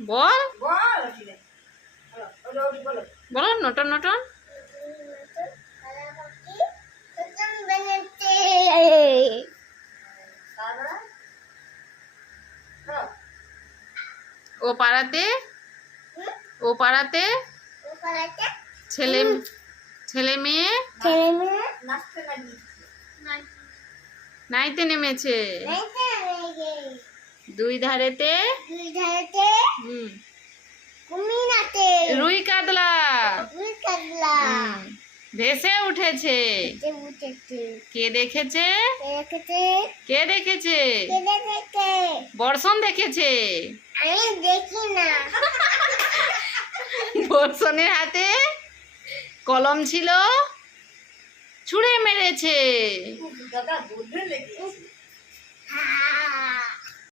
বল বলো Norton Norton. ও পাড়াতে ছেলে ছেলে মেয়ে নাইতে নেমেছে। দুই ধারেতে রুই কাতলা ভেসে উঠেছে। কে দেখেছে? কে দেখেছে? বর্ষণ দেখেছে। আমি দেখি না। বর্ষণের হাতে কলম ছিল, ছুঁড়ে মেরেছে।